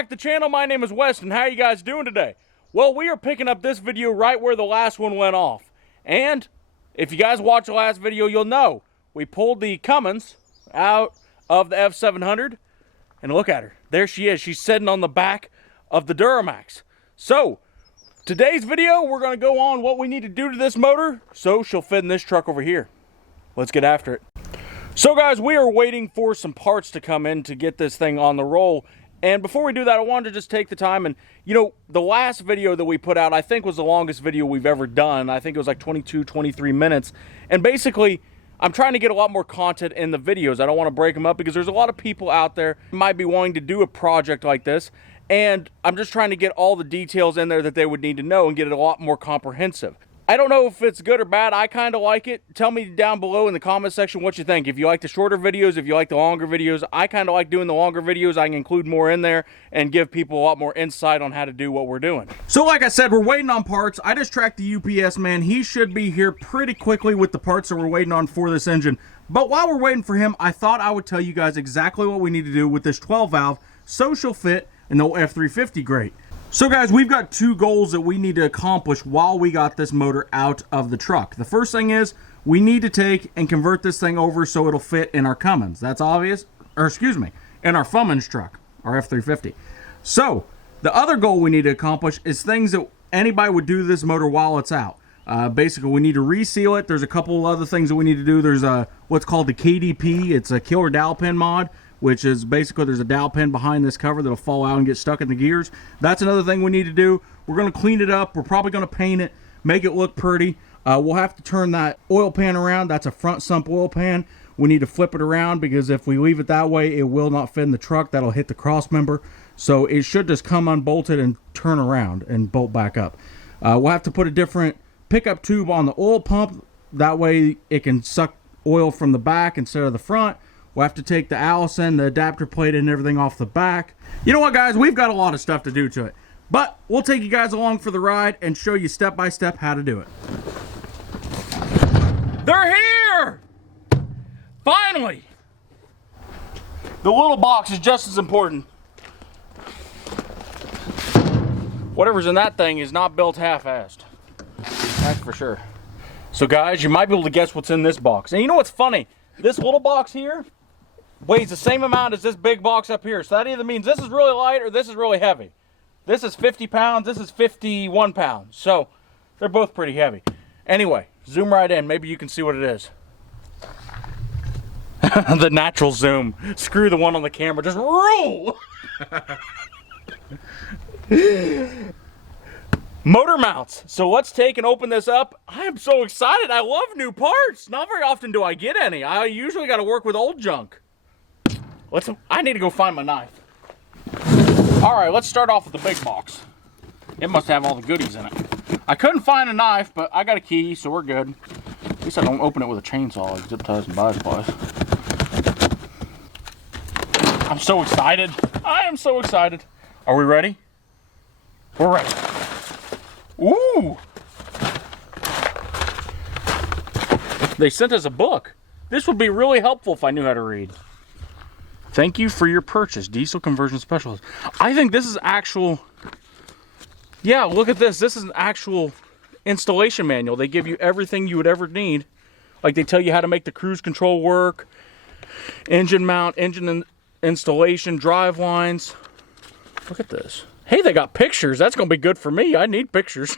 back to the channel. My name is Westen. How are you guys doing today? Well, we are picking up this video right where the last one went off. And if you guys watched the last video, you'll know we pulled the Cummins out of the F700. And look at her. There she is. She's sitting on the back of the Duramax. So, today's video, we're going to go on what we need to do to this motor so she'll fit in this truck over here. Let's get after it. So guys, we are waiting for some parts to come in to get this thing on the roll. And before we do that, I wanted to just take the time and, you know, the last video that we put out, I think was the longest video we've ever done. I think it was like 22, 23 minutes. And basically, I'm trying to get a lot more content in the videos. I don't want to break them up because there's a lot of people out there who might be wanting to do a project like this. And I'm just trying to get all the details in there that they would need to know and get it a lot more comprehensive. I don't know if it's good or bad. I kind of like it. Tell me down below in the comment section what you think. If you like the shorter videos, if you like the longer videos. I kind of like doing the longer videos. I can include more in there and give people a lot more insight on how to do what we're doing. So like I said, we're waiting on parts. I just tracked the UPS man. He should be here pretty quickly with the parts that we're waiting on for this engine. But while we're waiting for him, I thought I would tell you guys exactly what we need to do with this 12 valve so she'll fit in the F350 grate. So guys, we've got two goals that we need to accomplish while we got this motor out of the truck. The first thing is we need to take and convert this thing over so it'll fit in our Cummins. That's obvious, or excuse me, in our Cummins truck, our F350. So the other goal we need to accomplish is things that anybody would do to this motor while it's out. Basically, we need to reseal it. There's a couple other things that we need to do. There's what's called the KDP. It's a killer dowel pin mod, which is basically there's a dowel pin behind this cover that'll fall out and get stuck in the gears. That's another thing we need to do. We're going to clean it up. We're probably going to paint it, make it look pretty. We'll have to turn that oil pan around. That's a front sump oil pan. We need to flip it around because if we leave it that way, it will not fit in the truck. That'll hit the cross member. So it should just come unbolted and turn around and bolt back up. We'll have to put a different pickup tube on the oil pump. That way it can suck oil from the back instead of the front. We'll have to take the Allison, the adapter plate, and everything off the back. You know what, guys? We've got a lot of stuff to do to it. But we'll take you guys along for the ride and show you step by step how to do it. They're here! Finally! The little box is just as important. Whatever's in that thing is not built half-assed. That's for sure. So, guys, you might be able to guess what's in this box. And you know what's funny? This little box here weighs the same amount as this big box up here. So that either means this is really light or this is really heavy. This is 50 pounds, this is 51 pounds. So they're both pretty heavy. Anyway, zoom right in. Maybe you can see what it is. The natural zoom. Screw the one on the camera. Just roll! Motor mounts. So let's take and open this up. I am so excited. I love new parts. Not very often do I get any. I usually got to work with old junk. I need to go find my knife. All right, let's start off with the big box. It must have all the goodies in it. I couldn't find a knife, but I got a key, so we're good. At least I don't open it with a chainsaw, like zip ties and body supplies. I'm so excited. I am so excited. Are we ready? We're ready. Ooh! They sent us a book. This would be really helpful if I knew how to read. Thank you for your purchase, Diesel Conversion Specialist. I think this is actual... Yeah, look at this. This is an actual installation manual. They give you everything you would ever need. Like they tell you how to make the cruise control work, engine mount, engine installation, drive lines. Look at this. Hey, they got pictures. That's going to be good for me. I need pictures.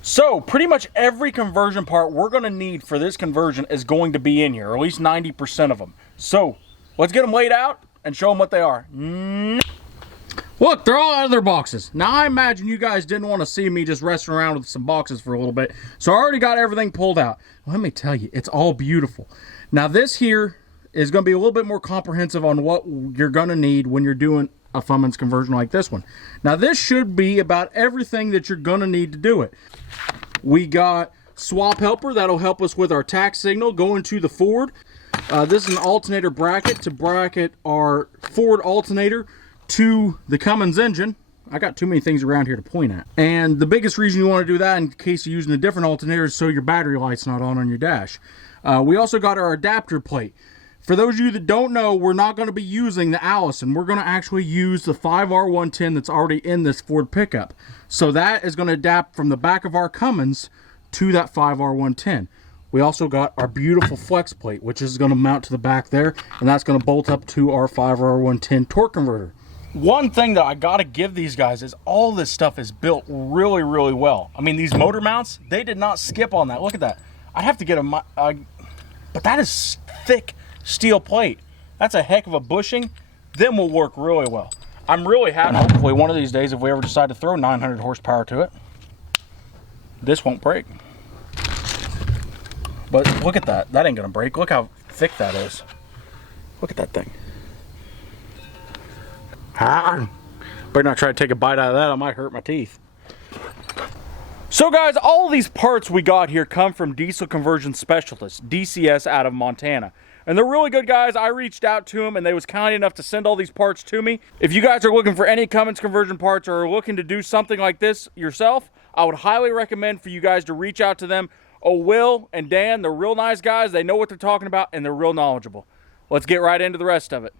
So, pretty much every conversion part we're going to need for this conversion is going to be in here, or at least 90% of them. So, let's get them laid out and show them what they are. Look, they're all out of their boxes. Now, I imagine you guys didn't want to see me just resting around with some boxes for a little bit. So, I already got everything pulled out. Let me tell you, it's all beautiful. Now, this here is going to be a little bit more comprehensive on what you're going to need when you're doing a Cummins conversion like this one. Now this should be about everything that you're gonna need to do it. We got swap helper that'll help us with our tack signal going to the Ford. This is an alternator bracket to bracket our Ford alternator to the Cummins engine. I got too many things around here to point at. And the biggest reason you want to do that in case you're using a different alternator is so your battery light's not on your dash. We also got our adapter plate. For those of you that don't know, we're not going to be using the Allison. We're going to actually use the 5R110 that's already in this Ford pickup. So that is going to adapt from the back of our Cummins to that 5R110. We also got our beautiful flex plate, which is going to mount to the back there, and that's going to bolt up to our 5R110 torque converter. One thing that I got to give these guys is all this stuff is built really, really well. I mean, these motor mounts, they did not skip on that. Look at that. I'd have to get a... but that is thick steel plate. That's a heck of a bushing. Them will work really well. I'm really happy. Hopefully one of these days, if we ever decide to throw 900 horsepower to it, this won't break. But look at that. That ain't gonna break. Look how thick that is. Look at that thing. Better not try to take a bite out of that. I might hurt my teeth. So guys, all these parts we got here come from Diesel Conversion Specialists, DCS, out of Montana. And they're really good guys. I reached out to them and they was kind enough to send all these parts to me. If you guys are looking for any Cummins conversion parts or are looking to do something like this yourself, I would highly recommend for you guys to reach out to them. Oh, Will and Dan, they're real nice guys. They know what they're talking about and they're real knowledgeable. Let's get right into the rest of it.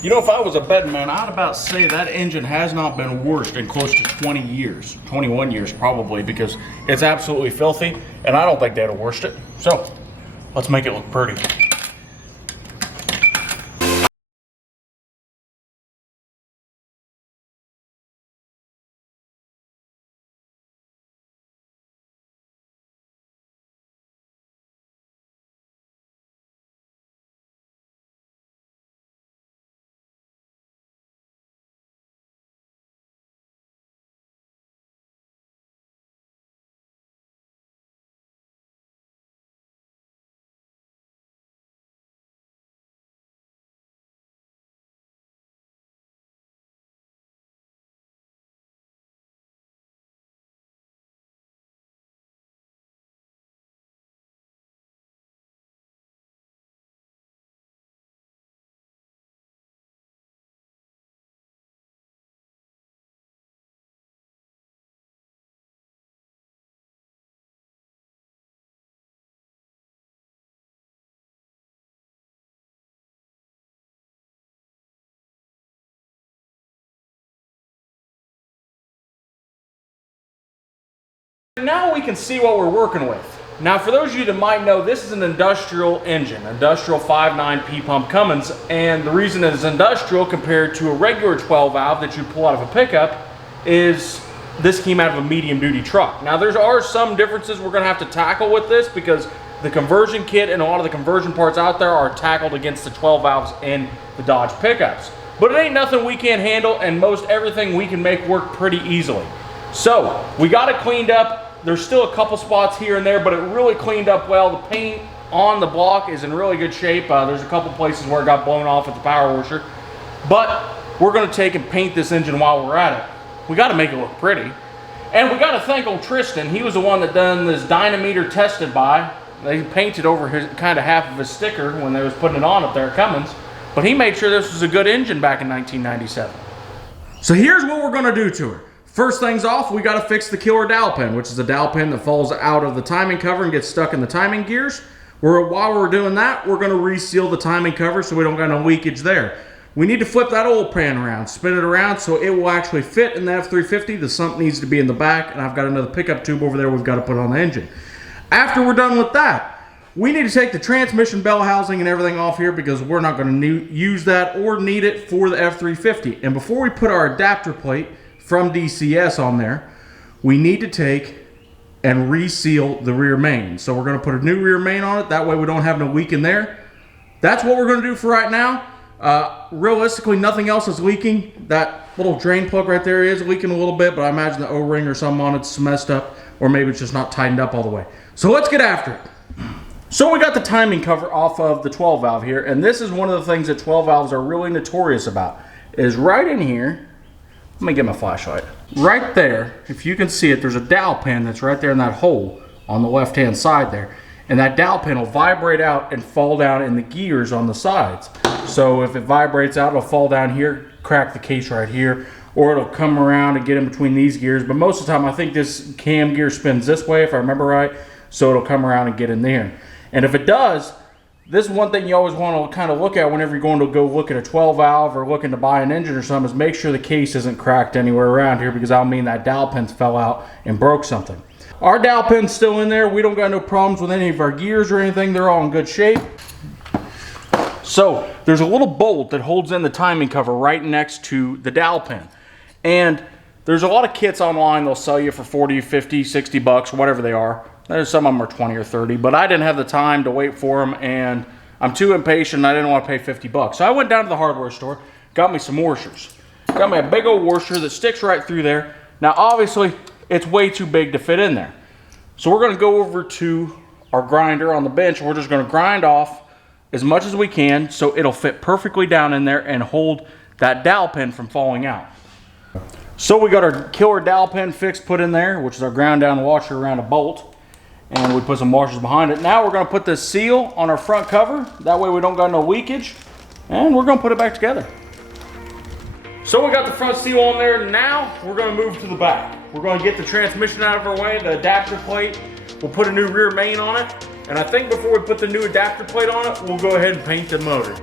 You know, if I was a betting man, I'd about say that engine has not been washed in close to 20 years, 21 years probably, because it's absolutely filthy, and I don't think they'd have washed it. So, let's make it look pretty. Now we can see what we're working with. Now for those of you that might know, this is an industrial engine, industrial 5.9 P-pump Cummins, and the reason it's industrial compared to a regular 12 valve that you pull out of a pickup is this came out of a medium duty truck. Now there are some differences we're going to have to tackle with this because the conversion kit and a lot of the conversion parts out there are tackled against the 12 valves in the Dodge pickups. But it ain't nothing we can't handle, and most everything we can make work pretty easily. So we got it cleaned up. There's still a couple spots here and there, but it really cleaned up well. The paint on the block is in really good shape. There's a couple places where it got blown off with the power washer. But we're going to take and paint this engine while we're at it. We got to make it look pretty. And we got to thank old Tristan. He was the one that done this dynameter tested by. They painted over his kind of half of his sticker when they was putting it on up there at Cummins. But he made sure this was a good engine back in 1997. So here's what we're going to do to her. First things off, we got to fix the killer dowel pin, which is a dowel pin that falls out of the timing cover and gets stuck in the timing gears. While we're doing that, we're going to reseal the timing cover so we don't got no leakage there. We need to flip that oil pan around, spin it around so it will actually fit in the F350. The sump needs to be in the back, and I've got another pickup tube over there we've got to put on the engine. After we're done with that, we need to take the transmission bell housing and everything off here because we're not going to use that or need it for the F350. And before we put our adapter plate from DCS on there, we need to take and reseal the rear main. So we're going to put a new rear main on it. That way we don't have no leak in there. That's what we're going to do for right now. Realistically, nothing else is leaking. That little drain plug right there is leaking a little bit, but I imagine the O-ring or something on it's messed up, or maybe it's just not tightened up all the way. So let's get after it. So we got the timing cover off of the 12 valve here, and this is one of the things that 12 valves are really notorious about, is right in here. Let me get my flashlight. Right there, if you can see it, there's a dowel pin that's right there in that hole on the left-hand side there. And that dowel pin will vibrate out and fall down in the gears on the sides. So if it vibrates out, it'll fall down here, crack the case right here, or it'll come around and get in between these gears. But most of the time, I think this cam gear spins this way, if I remember right, so it'll come around and get in there. And if it does, this is one thing you always want to kind of look at whenever you're going to go look at a 12 valve or looking to buy an engine or something, is make sure the case isn't cracked anywhere around here, because that'll mean that dowel pins fell out and broke something. Our dowel pin's still in there. We don't got no problems with any of our gears or anything. They're all in good shape. So there's a little bolt that holds in the timing cover right next to the dowel pin. And there's a lot of kits online they'll sell you for 40, 50, 60 bucks, whatever they are. There's some of them are 20 or 30, but I didn't have the time to wait for them, and I'm too impatient. I didn't want to pay 50 bucks. So I went down to the hardware store, got me some washers. Got me a big old washer that sticks right through there. Now, obviously, it's way too big to fit in there. So we're going to go over to our grinder on the bench. We're just going to grind off as much as we can so it'll fit perfectly down in there and hold that dowel pin from falling out. So we got our killer dowel pin fixed, put in there, which is our ground down washer around a bolt. And we put some washers behind it. Now we're going to put this seal on our front cover. That way we don't got no leakage. And we're going to put it back together. So we got the front seal on there. Now we're going to move to the back. We're going to get the transmission out of our way, the adapter plate. We'll put a new rear main on it. And I think before we put the new adapter plate on it, we'll go ahead and paint the motor.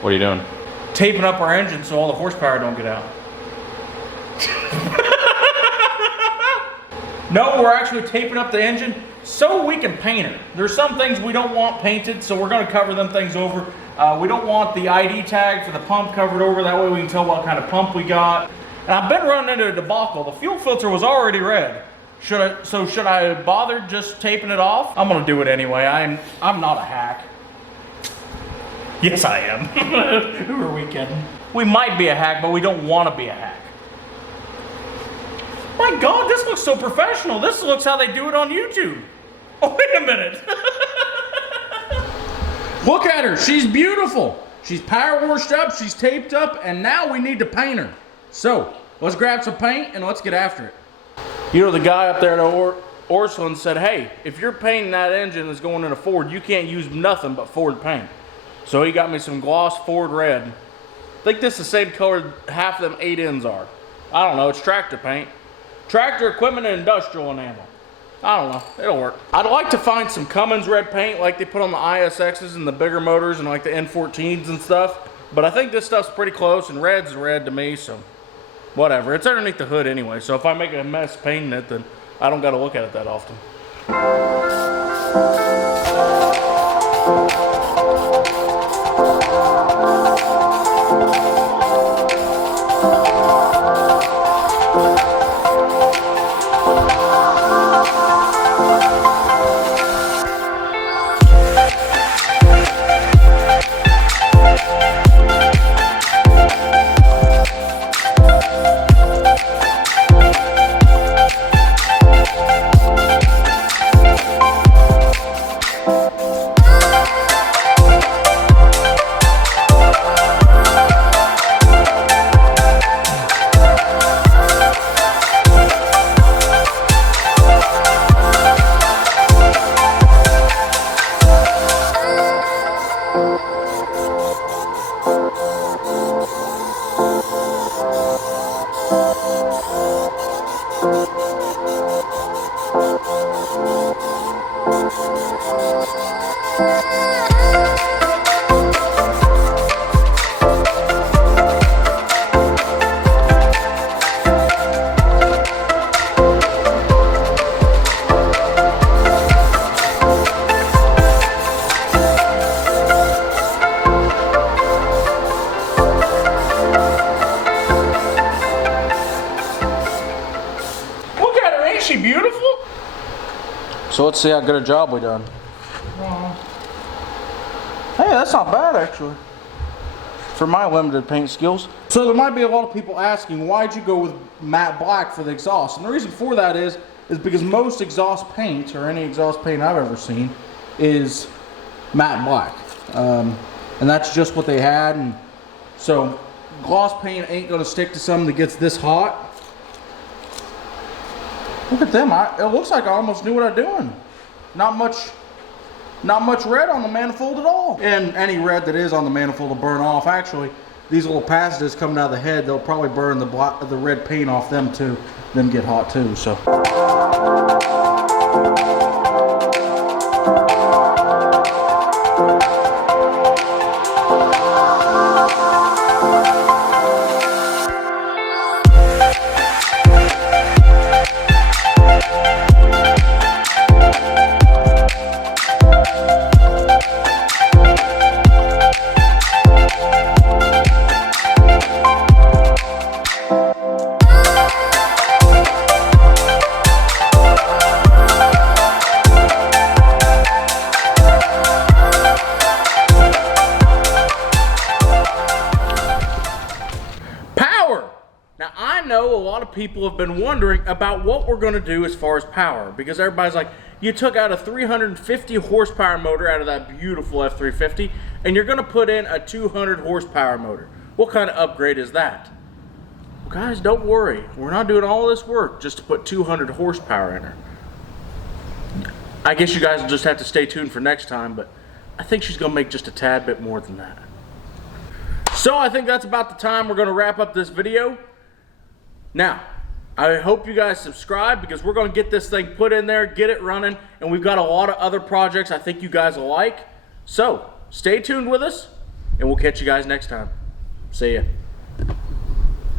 What are you doing? Taping up our engine so all the horsepower don't get out. No, we're actually taping up the engine so we can paint it. There's some things we don't want painted, so we're going to cover them things over. We don't want the ID tag for the pump covered over. That way we can tell what kind of pump we got. And I've been running into a debacle. The fuel filter was already red. Should I bother just taping it off? I'm going to do it anyway. I'm not a hack. Yes, I am. Who are we kidding? We might be a hack, but we don't want to be a hack. My God, this looks so professional. This looks how they do it on YouTube. Oh, wait a minute. Look at her. She's beautiful. She's power washed up. She's taped up. And now we need to paint her. So, let's grab some paint and let's get after it. You know, the guy up there at Orslin said, hey, if you're painting that engine that's going in a Ford, you can't use nothing but Ford paint. So he got me some gloss Ford red. I think this is the same color half of them 8 ends are. I don't know, it's tractor paint. Tractor equipment and industrial enamel. I don't know, it'll work. I'd like to find some Cummins red paint like they put on the ISXs and the bigger motors and like the N14s and stuff. But I think this stuff's pretty close, and red's red to me, so whatever. It's underneath the hood anyway, so if I make a mess painting it, then I don't gotta look at it that often. So let's see how good a job we done. Hey, that's not bad actually, for my limited paint skills. So there might be a lot of people asking, why'd you go with matte black for the exhaust? And the reason for that is because most exhaust paint, or any exhaust paint I've ever seen, is matte black. And that's just what they had. And so gloss paint ain't gonna stick to something that gets this hot. Look at them, it looks like I almost knew what I'm doing. Not much red on the manifold at all. And any red that is on the manifold will burn off. Actually, these little passages coming out of the head, they'll probably burn the red paint off them too. Them get hot too, so. Now I know a lot of people have been wondering about what we're going to do as far as power, because everybody's like, you took out a 350 horsepower motor out of that beautiful F350 and you're going to put in a 200 horsepower motor. What kind of upgrade is that? Well, guys, don't worry, we're not doing all this work just to put 200 horsepower in her. I guess you guys will just have to stay tuned for next time, but I think she's going to make just a tad bit more than that. So I think that's about the time we're going to wrap up this video. Now, I hope you guys subscribe, because we're going to get this thing put in there, get it running, and we've got a lot of other projects I think you guys will like. So, stay tuned with us, and we'll catch you guys next time. See ya.